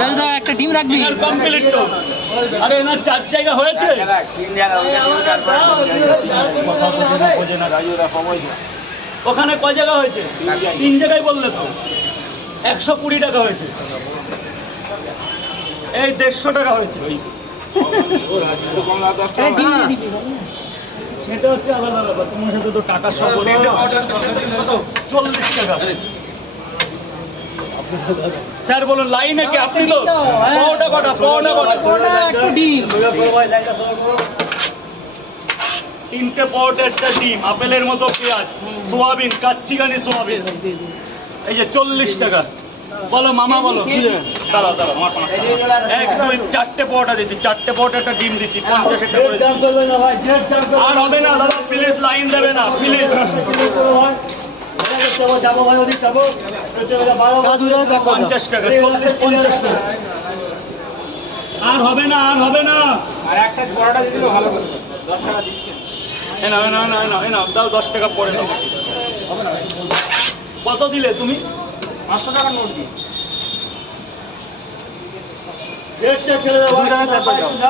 রাজুদা একটা ডিম রাখবি। কমপ্লিট তো। আরে না 4 জায়গা হয়েছে। ওখানে কয় জায়গা হয়েছে? 3 জায়গায় বললে তো। 120 টাকা হয়েছে। এই 150 টাকা হয়েছে। সেটা হচ্ছে আলাদা ব্যাপার, তোমার সাথে তো টাকার সম্পর্ক। 40 টাকা। স্যার বলুন লাইনে কি আপনি তো পাওটা কটা একটা ডিম। 3টে পাওটা একটা ডিম, আপেলের মতো পেঁয়াজ, সোয়াবিন, কাচ্চিগানি সোয়াবিন। এই যে 40 টাকা। বলো মামা বলো। দাঁড়াও একদম 4টে পাওটা দিচ্ছি, 4টে পাওটা একটা ডিম দিচ্ছি, 50 টাকা করে। আর হবে না দাদা, প্লিজ লাইন দেবে না প্লিজ। 50 টাকা, 40-50 টাকা। আর হবে না, আর হবে না। আর একটা বড়টা দিলে ভালো করতো। 10 টাকা দিচ্ছেন। এ নাও দাও, 10 টাকা পরে দাও। কত দিলে তুমি? 500 টাকার নোট দিই।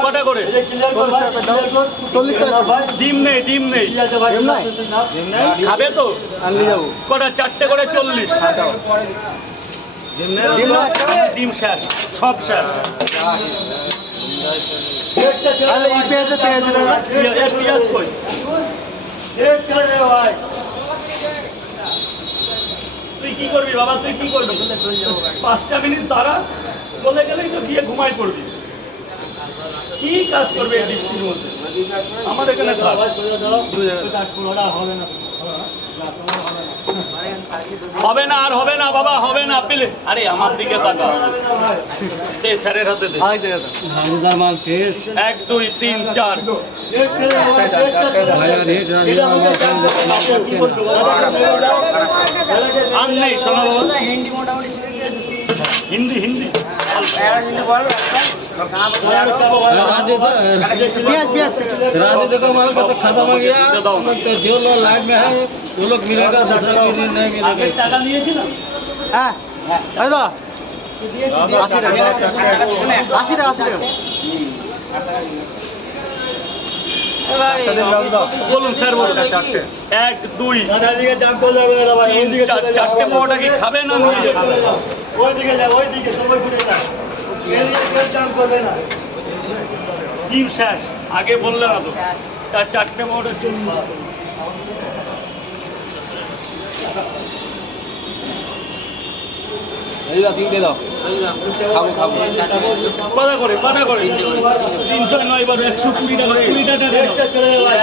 কটা করে? ডিম নেই, ডিম নেই। খাবে তো? কটা? 4টে করে 40। ডিম শেষ, সব শেষ। পেঁয়াজ কই? তুই কি করবি বাবা, তুই কি করবি? 5টা মিনিট দাঁড়া, চলে গেলেই তো গিয়ে ঘুমাই পড়বি। কি কাজ করবে এই বৃষ্টির মধ্যে? আমার এখানে থাক। হবে না, আর হবে না বাবা, হবে না পেলে। আরে আমার দিকে তাকা, দে স্যারের হাতে দে। 1 2 3 4। আর নেই শোনো বাবা। হিন্দি হিন্দি राजू देखो माल का तो खत्म हो गया, तो जो लोग लाइव में है वो लोग मिलेगा, दूसरा को नहीं আগে मिलेगा। টাকা নিয়েছিলাম। হ্যাঁ দাদা 80 টাকা 80 টাকা 80 টাকা বলুন স্যার বলুন। 1 2 দাদাদিকে জাম করলে হবে না ভাই, 3 4। 4টে পাওয়াটা কি খাবে না নিয়ে যাবে? ওইদিকে যা, ওইদিকে সবাই ঘুরে যা, এদিকে কেউ জাম করবে না। ডিম শেষ, আগে বললে না তো। তার 4টে পাওয়াটা 40। পাতা করে 309 বার 120 টাকা করে 20 টাকা। চলে যাবে ভাই।